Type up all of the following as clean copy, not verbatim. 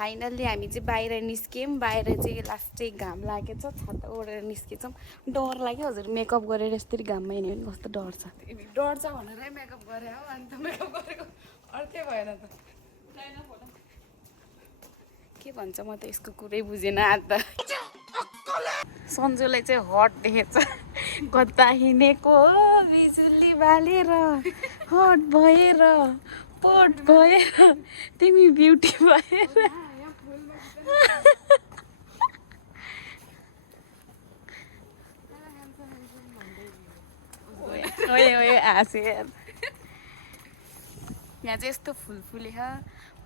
Finally हामी चाहिँ बाहिर निस्क्यौँ बाहिर चाहिँ लास्ट चाहिँ घाम लागेछ छाता ओढेर निस्केछौँ डर लाग्यो हजुर मेकअप गरेर यसरी घाममा हिँड्यो भने कस्तो डर छ डर छ भनेरै मेकअप गरे हो अनि त मेकअप गरेको अर्थै भएन त के भन्छ म त यसको कुरै बुझेन आज त सन्जुलाई चाहिँ हट देखेछ कता हिँडेको बिजुली बालेर हट भएर पट भएर तिमी ब्युटी भएर हाँसे यहाँ चाहिँ यस्तो फुल फुले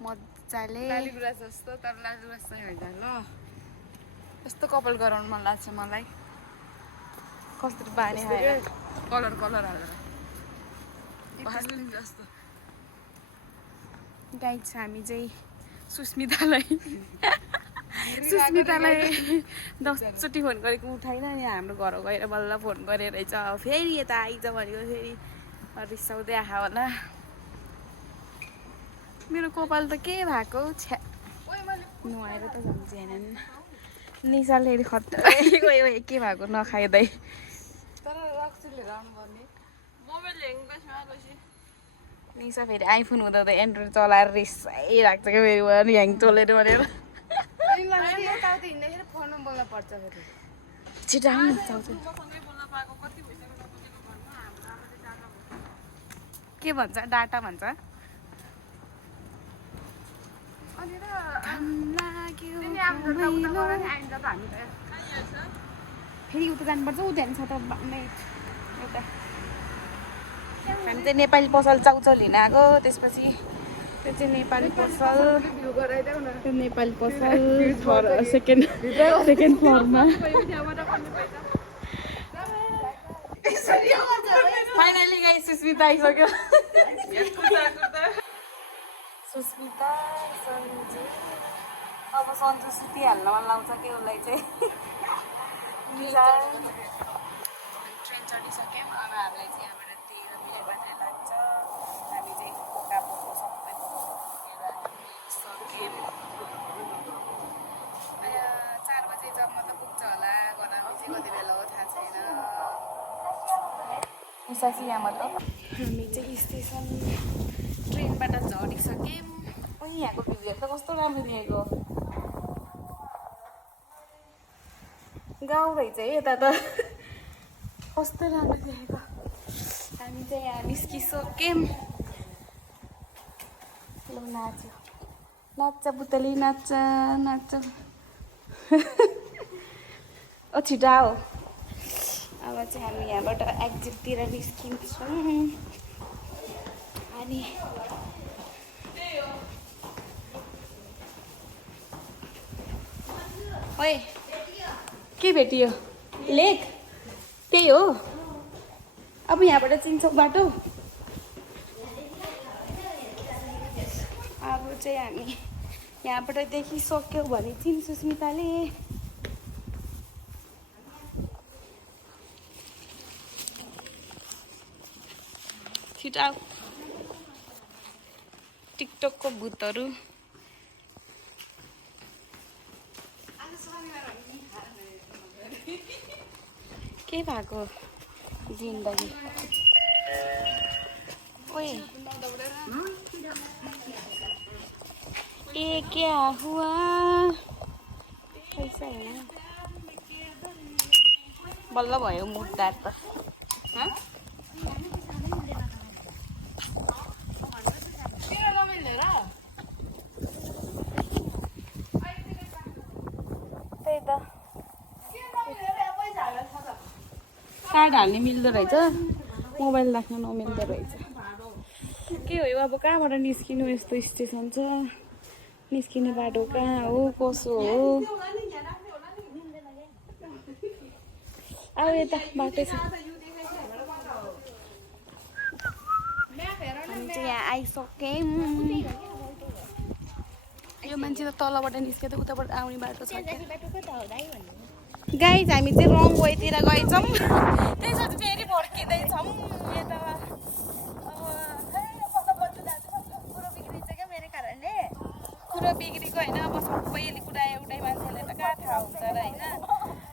मजाले लालीगुराँस जस्तो तर लालीगुराँस चाहिँ होइन ल यस्तो कपाल गराउनु मन लाग्छ मलाई कस्तो बानी कलर कलर हालेर भाजलिन जस्तो गाइज हामी चाहिँ सुस्मितालाई 10चोटि फोन गरेको उठाइन अनि हाम्रो घर गएर बल्ल फोन गरेर रहेछ फेरि यता आइज भनेको फेरि रिसाउँदै आहा होला मेरो कपाल त के भएको छ्या नुहाएर त झन् निसाले खतरा के भएको नखाइँदै तर रक्सी लिएर आउनुपर्ने मोबाइल ल्याङ्ग्वेजमा निसा फेरि आइफोन हुँदा त एन्ड्रोइड चलाएर रिसाइरहेको छ क्या फेरि ह्याङ चलेर भनेर यताउति हिँड्दाखेरि फोनमा बोल्न पर्छ फेरि छिटो आउनु के भन्छ डाटा भन्छ फेरि उता जानुपर्छ उता छ त एउटा हामी चाहिँ नेपाली पसल चाउचाउ लिन आएको त्यसपछि त्यो चाहिँ नेपाली पसल त्यो नेपाली पसल सेकेन्ड फ्लोरमा फाइनली गाइस सुस्मिता आइसक्यो सुस्मिता सन्जु अब सन्जु सुतिहाल्न मन लाउँछ कि उसलाई चाहिँ ट्रेन चढिसक्यौँ अब हामीलाई चाहिँ यहाँबाट 13 मिनट बाटो लाग्छ हामी चाहिँ पोका पोको सबै सक्यौँ 4 बजे जम्मा त पुग्छ होला गनाउनु चाहिँ कति बेला हो थाहा छैन उसासी यहाँ मतलब हामी चाहिँ स्टेसन ट्रेनबाट झरिसक्यौँ यहाँको भ्यू हेर्दा कस्तो राम्रो देखेको गाउँ रहेछ है यता त कस्तो राम्रो देखेको हामी चाहिँ यहाँ निस्किसक्यौँ ल नाच्यो नाच्छ बुतली नाच्छ नाच्छ ओ छिटो आऊ अब चाहिँ हामी यहाँबाट एक्जिटतिर निस्किन्छौँ अनि ओए के भेटियो लेक त्यही हो अब यहाँबाट चिन्छौँ बाटो अब चाहिँ हामी यहाँबाट देखिसक्यौँ भने चिन्छ सुस्मिताले छिटो टिकटकको भूतहरू के भएको जिन्दगी ओए ए क्या हुआ पैसा होइन बल्ल भयो मुद्दा त त्यही त कार्ड हाल्ने मिल्दो रहेछ मोबाइल राख्न नमिल्दो रहेछ के हो अब कहाँबाट निस्किनु यस्तो स्टेसन छ निस्किने बाटो कहाँ हो कसो हो अब यता बाटो छ हामी चाहिँ यहाँ आइसक्यौँ यो मान्छे त तलबाट निस्क्यो त उताबाट आउने बाटो छ गाइज हामी चाहिँ रङ वेतिर गएछौँ त्यसपछि फेरि फर्किँदैछौँ यता कुरो बिग्रेको होइन अब सबैले कुरा एउटै मान्छेलाई त कहाँ थाहा हुन्छ र होइन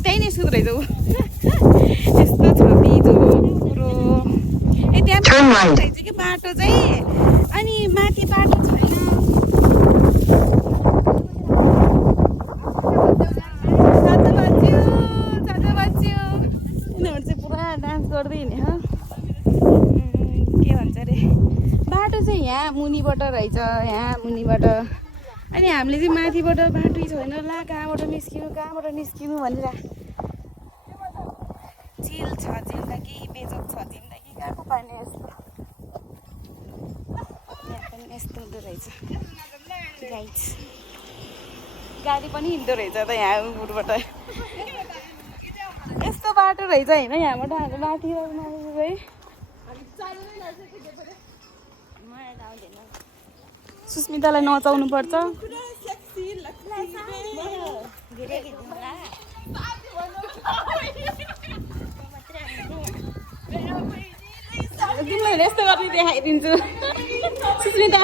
त्यही नै सुत्रै जाऊ यस्तो छ बिजो कुरो ए त्यहाँ रहेछ कि बाटो चाहिँ अनि माथि बाटो छैन सातो बज्यो यिनीहरू चाहिँ पुरा डान्स गर्दै हिँड्यो के भन्छ अरे बाटो चाहिँ यहाँ मुनिबाट रहेछ यहाँ मुनिबाट अनि हामीले चाहिँ माथिबाट बाटै छैन ला कहाँबाट निस्किनु भनेर चिल छ जिन्दगी बेजोक छ जिन्दगी गएको पार्ने यस्तो यहाँ पनि यस्तो हुँदो रहेछ गाइड गाडी पनि हिँड्दो रहेछ त यहाँ उबाट यस्तो बाटो रहेछ होइन यहाँबाट हामी माथि है सुस्मितालाई नचाउनु पर्छ तिमीलाई यस्तो गर्ने देखाइदिन्छु सुस्मिता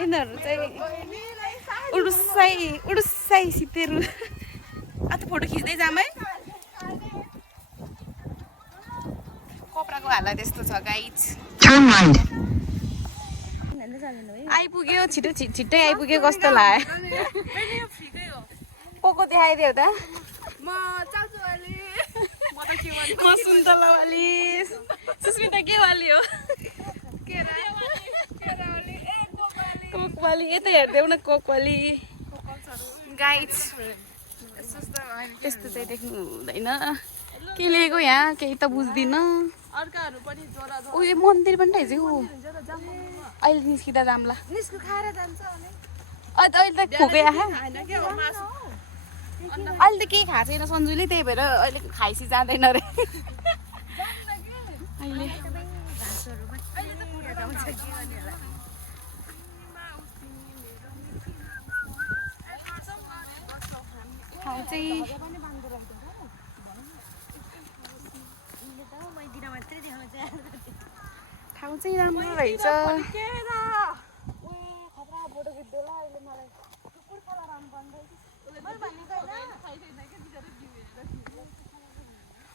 यिनीहरू चाहिँ उडुस्साइ सितेरू अझ फोटो खिच्दै जाम है कपडाको हालत त्यस्तो छ गाइज आइपुग्यो छिट्टै आइपुग्यो कस्तो लाग्यो को देखाइदियो त म सुन्तला वाली सुस्मिता के वाली हो कोकवाली यता हेरिदेऊ न कोकवाली गाइड त्यस्तो चाहिँ देख्नु हुँदैन के लिएको यहाँ केही त बुझ्दिनँ उयो मन्दिर पनि रहेछ ऊ अहिले निस्किँदा जाम्ला अहिले त खोकै आहा अहिले त केही खाएको छैन सन्जुले त्यही भएर अहिले खाइसी जाँदैन रे अहिले ठाउँ चाहिँ राम्रो रहेछ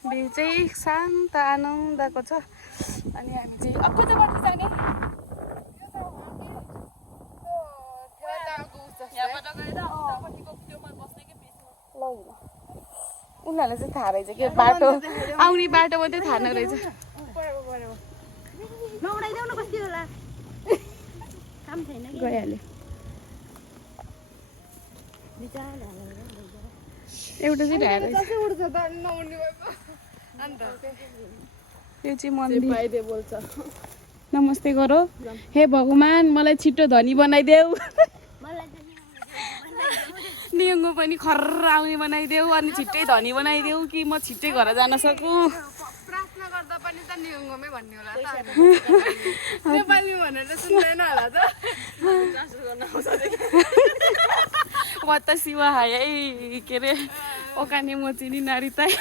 भ्यू चाहिँ शान्त आनन्दको छ अनि हामी चाहिँ अब कता बाटो जाने उनीहरूलाई चाहिँ थाहा रहेछ कि बाटो आउने बाटो मात्रै थाहा नरहेछ गइहाल्यो एउटा चाहिँ ढाएर यो चाहिँ मन्दिर नमस्ते गरो हे भगवान् मलाई छिटो धनी बनाइदेऊ नियङ्गो पनि खर्र आउने बनाइदेऊ अनि छिट्टै धनी बनाइदेऊ कि म छिट्टै घर जान सकूँ प्रार्थना गर्दा पनि त नियङ्गोमै भन्ने होला त नेपाली भनेर सुन्दैन होला त वतासी वा है के अरे ओकाने मोचिनी नारिताई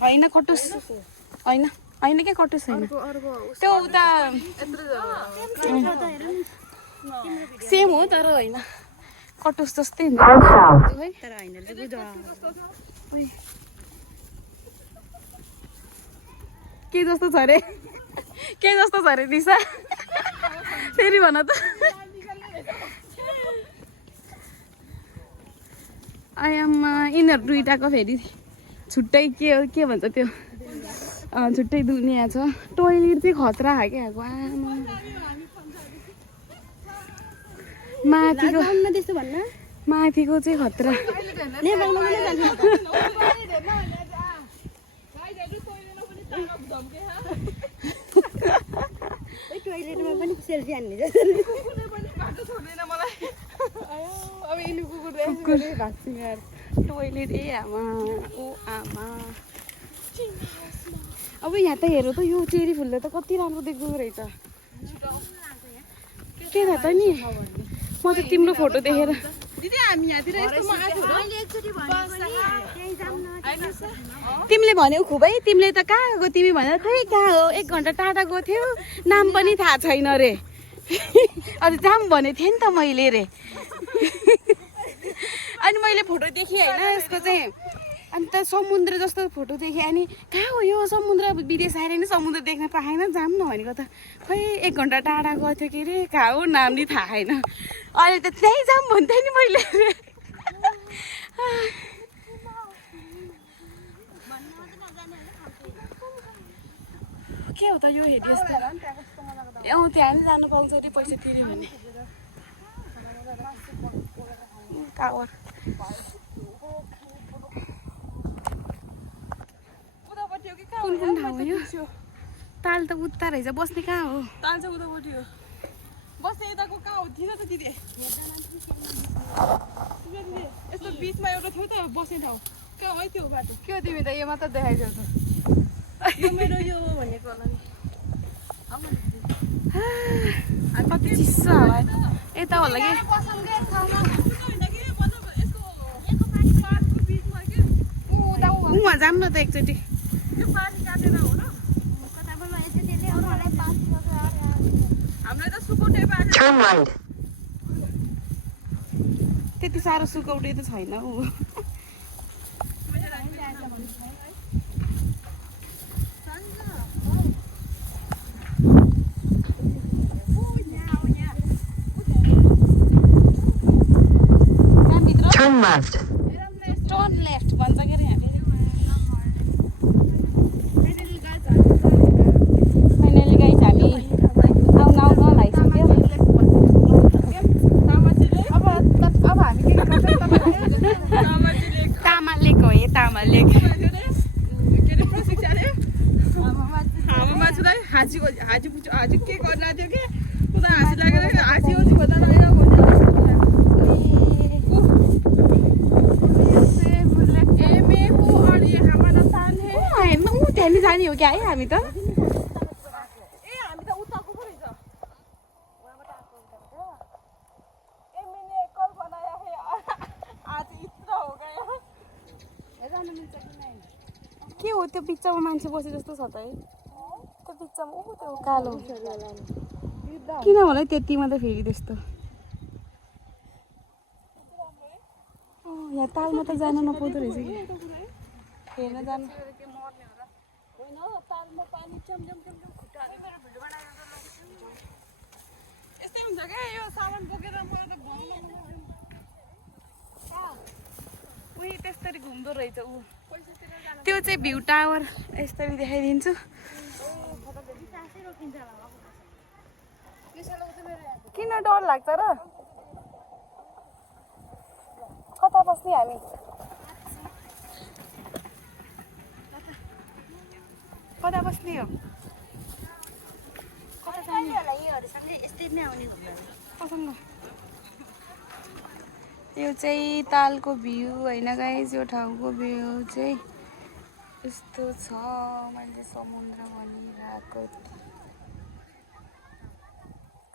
होइन कटुस होइन के कटुस होइन त्यो उता सेम हो तर होइन कटुस जस्तै हुन्छ के जस्तो छ अरे दिशा फेरि भन त यिनीहरू दुइटाको फेरि छुट्टै के भन्छ त्यो छुट्टै दुनियाँ छ टोइलेट चाहिँ खतरा हो क्या माथिको चाहिँ खतरा टोइलेटमा पनि सेल्फी हान्ने कुकुर भाग्छिन् यार टोइलेट ए आमा ओ आमा अब यहाँ त हेर त यो चेरी फुलले त कति राम्रो देख्दो रहेछ त्यही त नि म त तिम्रो फोटो देखेर दिदी हामी यहाँतिर तिमीले भन्यौ खुबै तिमीले त कहाँ गएको तिमी भनेर खै कहाँ हो 1 घन्टा टाढा गएको थियो नाम पनि थाहा छैन रे अझ जाम भनेको थिएँ नि त मैले रे अनि मैले फोटो देखेँ होइन यसको चाहिँ अन्त समुद्र जस्तो फोटो देखेँ अनि कहाँ हो यो समुद्र विदेश आएर नि समुद्र देख्न पाएन जाम न भनेको त खै 1 घन्टा टाढा गएको थियो के अरे कहाँ हो नाम नि थाहा छैन अहिले त त्यहीँ जाम भन्थेँ नि मैले के हो त यो हेरी यस्तो त्यहाँ नि जानु पाउँछ अरे पैसा तिर्यो भने टावर कुन कुन ठाउँ हो यो ताल त उता रहेछ बस्ने कहाँ हो ताल चाहिँ उतापट्टि हो बस्ने यताको कहाँ हो थिएन त दिदी यस्तो बिचमा एउटा थियो त बस्ने ठाउँ कहाँ है त्यो बाटो के हो तिमी त यो मात्र देखाइदियो त मेरो यो भनेको होला नि कति चिसो हावा यता होला कि उहाँ जाऊँ न त एकचोटि त्यति साह्रो सुकौटे त छैन ऊ Turn left. Turn left भन्छ के अरे यहाँ फाइनली गाइस हामी आउन लागिसक्यो अब हामी के गर्छौँ तामा लेक हो यो तामा लेक हाजी के गर्न थियो कि उता हाँसी लागेर हाँसी हो भन्दा लागेर त्यहाँनिर जाने हो क्या है हामी त के हो त्यो बिचमा मान्छे बसे जस्तो छ त है त्यो बिचमा ऊ त्यो कालो किन होला है त्यति मात्रै फेरि त्यस्तो यहाँ तालमा त जान नपाउँदो रहेछ कि हेर्न जानु यस्तै हुन्छ क्या यो सामान बोकेर मलाई त उही त्यस्तरी घुम्दो रहेछ ऊ त्यो चाहिँ भ्यू टावर यस्तरी देखाइदिन्छु किन डर लाग्छ र कता बस्ने हामी कता बस्ने हो कता जाने कसँग यो चाहिँ तालको भ्यू होइन गाइस यो ठाउँको भ्यू चाहिँ यस्तो छ मैले समुद्र भनिरहेको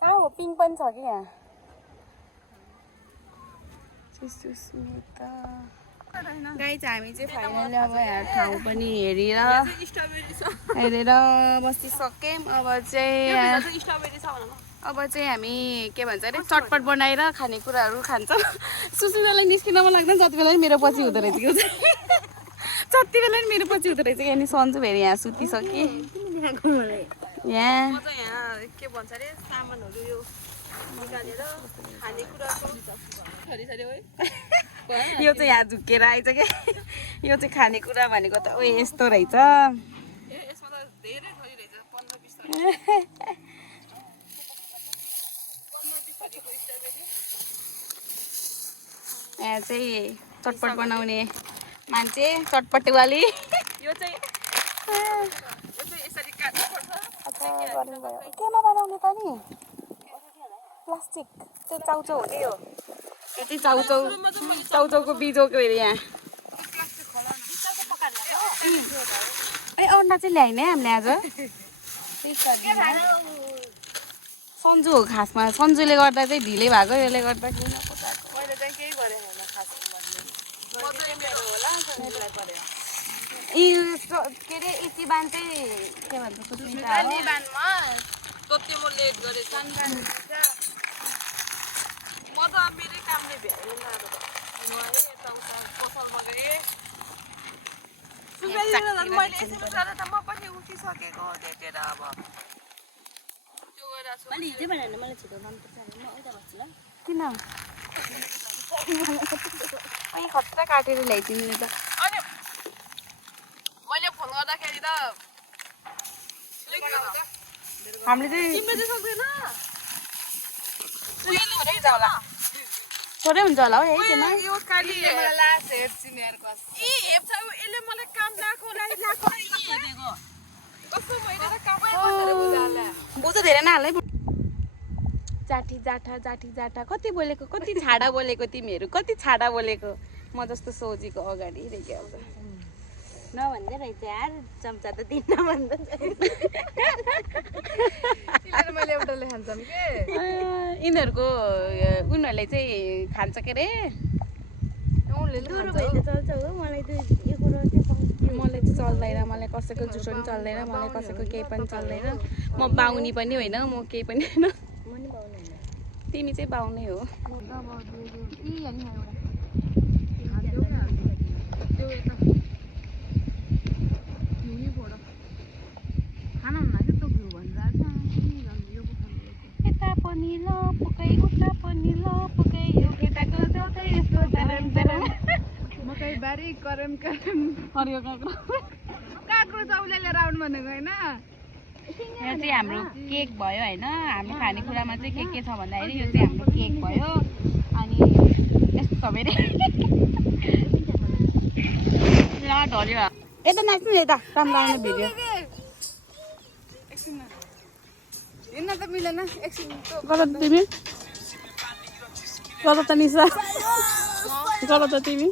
कहाँ हो पिङ पनि छ कि यहाँ गाइस हामी चाहिँ फाइनली अब यहाँ ठाउँ पनि हेरेर बसिसक्यौँ अब चाहिँ हामी के भन्छ अरे चटपट बनाएर खानेकुराहरू खान्छौँ सुशीलालाई निस्किन मन लाग्दैन जति बेला नि मेरो पछि हुँदो रहेछ कि जति बेला नि मेरो पछि हुँदो रहेछ कि अनि सन्चो फेरि यहाँ सुतिसकेँ यहाँ के भन्छ अरे सामानहरू यो निकालेर खानेकुराको यो चाहिँ यहाँ झुक्केर आइज क्या यो चाहिँ खानेकुरा भनेको त उयो यस्तो रहेछ यसमा त धेरै थरी रहेछ 15-20 यहाँ चाहिँ चटपट बनाउने मान्छे चटपटेवाली यो चाहिँ यसरी काट्नुपर्छ केमा बनाउने त नि प्लास्टिक त्यो चाउचाउ हो कि यो यो चाहिँ चाउचाउको बिजोको अरे यहाँ अन्डा चाहिँ ल्याइन है हामीले आज सन्जु हो खासमा सन्जुले गर्दा चाहिँ ढिलै भएको यसले गर्दा मैले चाहिँ केही गरेँ होइन खास यी के अरे इतिबान चाहिँ के भन्छ सुस्मिता हो कति म लेट गरेँ म त मेरै कामले भ्याएन अब म यताउता पसलमा गएँ मैले यसरी गरेर त म पनि उठिसकेको देखेर अब त्यो किन खतरा काटेर ल्याइदिनु त अनि मैले फोन गर्दाखेरि त हामीले चाहिँ तिमीले सक्दैन छोरै हुन्छ होला हौ है त्यसमा यो काली लास्ट हेप्छिन् यार कस ए हेप्छ यसले मलाई काम लाको लागि लाको हेपेको कस्तो मैले त काम गरेर बुझाला बुझ्छ धेरै नहाल्दै जाठी जाठा कति बोलेको कति छाडा बोलेको तिमीहरू कति छाडा बोलेको म जस्तो सोझीको अगाडि रेगे आउँछ नभन्दै रहेछ यार चम्चा त दिन नभन्दा मैले एउटाले खान्छम के यिनीहरूको उनीहरूले चाहिँ खान्छ के अरे उनले चल्छ हो मलाई त यो कुरो मलाई चाहिँ चल्दैन मलाई कसैको जुठो पनि चल्दैन मलाई कसैको केही पनि चल्दैन म बाहुनी पनि होइन म केही पनि होइन तिमी चाहिँ बाहुनै हो यता पनि ल पुकै उता पनि ल पुकै यो केटाको जतै यस्तो मकै बारी करम हरियो काँक्रो चौले लिएर आउनु भनेको होइन यहाँ चाहिँ हाम्रो केक भयो होइन हाम्रो खानेकुरामा चाहिँ के छ भन्दाखेरि यो चाहिँ हाम्रो केक भयो अनि यस्तो छ मेरो ल ढल्यो यता नाच्नु नि यता राम्रो आउने भिडियो एकछिन हिँड्न त मिलेन एकछिन गर त तिमी गर त निशा गर त तिमी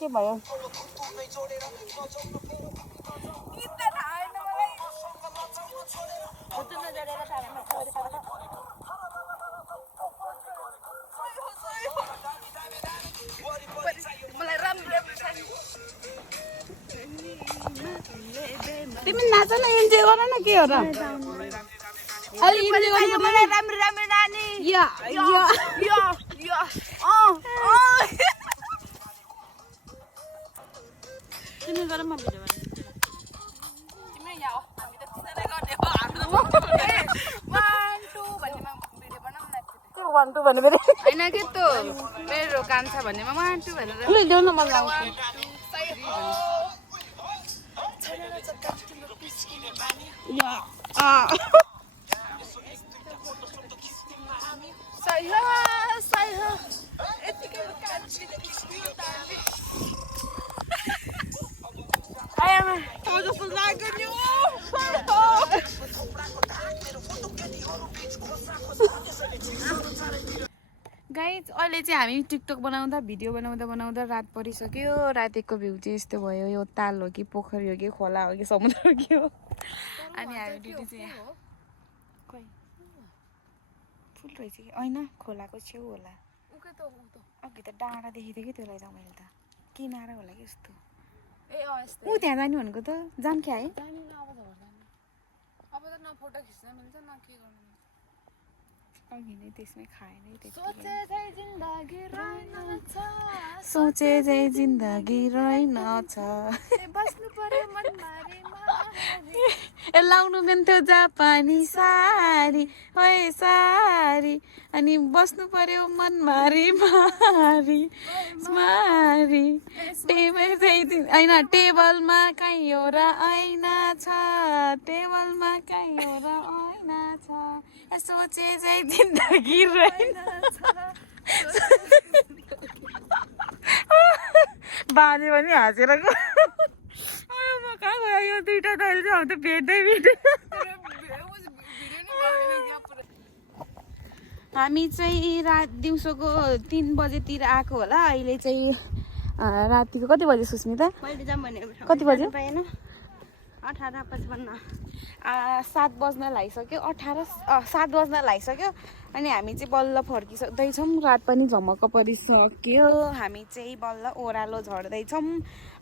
के भयो तिमी नाच न इन्जोय गर न के हो र अलि इन्जोय गर्नु मलाई राम्रो राम्रो नानी या या तिमी गर म भिडियो तिमी यहाँ हो हामी त तिनीहरुले गर्ने हो हाम्रो 1 2 भन्नेमा भिडियो बनाउन के 1 2 भन्ने फेरि होइन के त मेरो काम छ भन्नेमा 1 2 भनेर ल देऊ न मलाई आउँछ या सही हो यतिकै कान्छी आयामा म जस्तो लाग्यो गाइज अहिले चाहिँ हामी टिकटक बनाउँदा भिडियो बनाउँदा रात परिसक्यो रातिको भ्यू चाहिँ यस्तो भयो यो ताल हो कि पोखरी हो कि खोला हो कि समुद्र हो कि हो अनि हामी ड्युटी चाहिँ यहाँ खोइ फुल रहेछ कि होइन खोलाको छेउ होला अघि त डाँडा देखेको थिएँ कि त्यसलाई त मैले त किनारा होला कि यस्तो ऊ त्यहाँ जाने भनेको त जान क्या है अब त न फोटो खिच्न मिल्छ न के गर्नु अघि नै त्यसमै खाएँ नै सोचे चाहिँ जिन्दगी रहन छ सोचे चाहिँ जिन्दगी रहेनछ बस्नु पर्यो मनमा रे ए लाउनु गन्थ्यो जापानी सारी ओए सारी अनि बस्नु पर्यो मनमा रे मारी मारी टेबल चाहिँ होइन टेबलमा कहीँ एउटा ऐना छ टेबलमा कहीँ एउटा ऐना छ सोचे चाहिँ जिन्दगी रहेनछ बाजे पनि हाँसेर म कहाँ गयो यो दुइटा दाइले चाहिँ त भेट्दै हामी चाहिँ दिउँसोको 3 बजेतिर आएको होला अहिले चाहिँ रातिको कति बजे सुस्मिता मैले जाम भने कति बजे पाएन 18:55 7 बज्न लागिसक्यो 7 बज्न लागिसक्यो अनि हामी चाहिँ बल्ल फर्किसक्दैछौँ रात पनि झमक्क परिसक्यो हामी चाहिँ बल्ल ओह्रालो झर्दैछौँ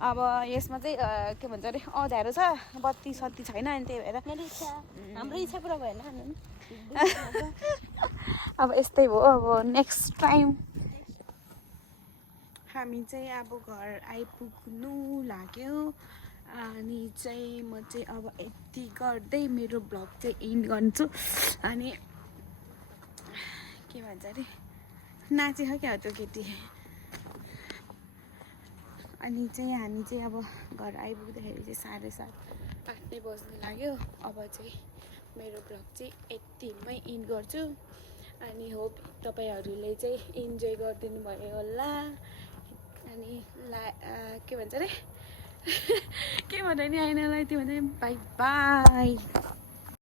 अब यसमा चाहिँ के भन्छ अरे अँध्यारो छ बत्ती सत्ती छैन अनि त्यही भएर हाम्रो इच्छा पुरा भएन अब यस्तै हो अब नेक्स्ट टाइम हामी चाहिँ अब घर आइपुग्नु लाग्यो अनि चाहिँ म चाहिँ अब यति गर्दै मेरो ब्लग चाहिँ एन्ड गर्छु अनि के भन्छ अरे नाचेको क्या हो त्यो केटी अनि चाहिँ हामी चाहिँ अब घर आइपुग्दाखेरि चाहिँ 7:30 8 बज्नु लाग्यो अब चाहिँ मेरो ब्लग चाहिँ यतिमै एन्ड गर्छु अनि होप तपाईँहरूले चाहिँ इन्जोय गरिदिनु भयो होला अनि के भन्छ अरे के भन्दा नि आइनालाई त्यो भन्दा बाई बाई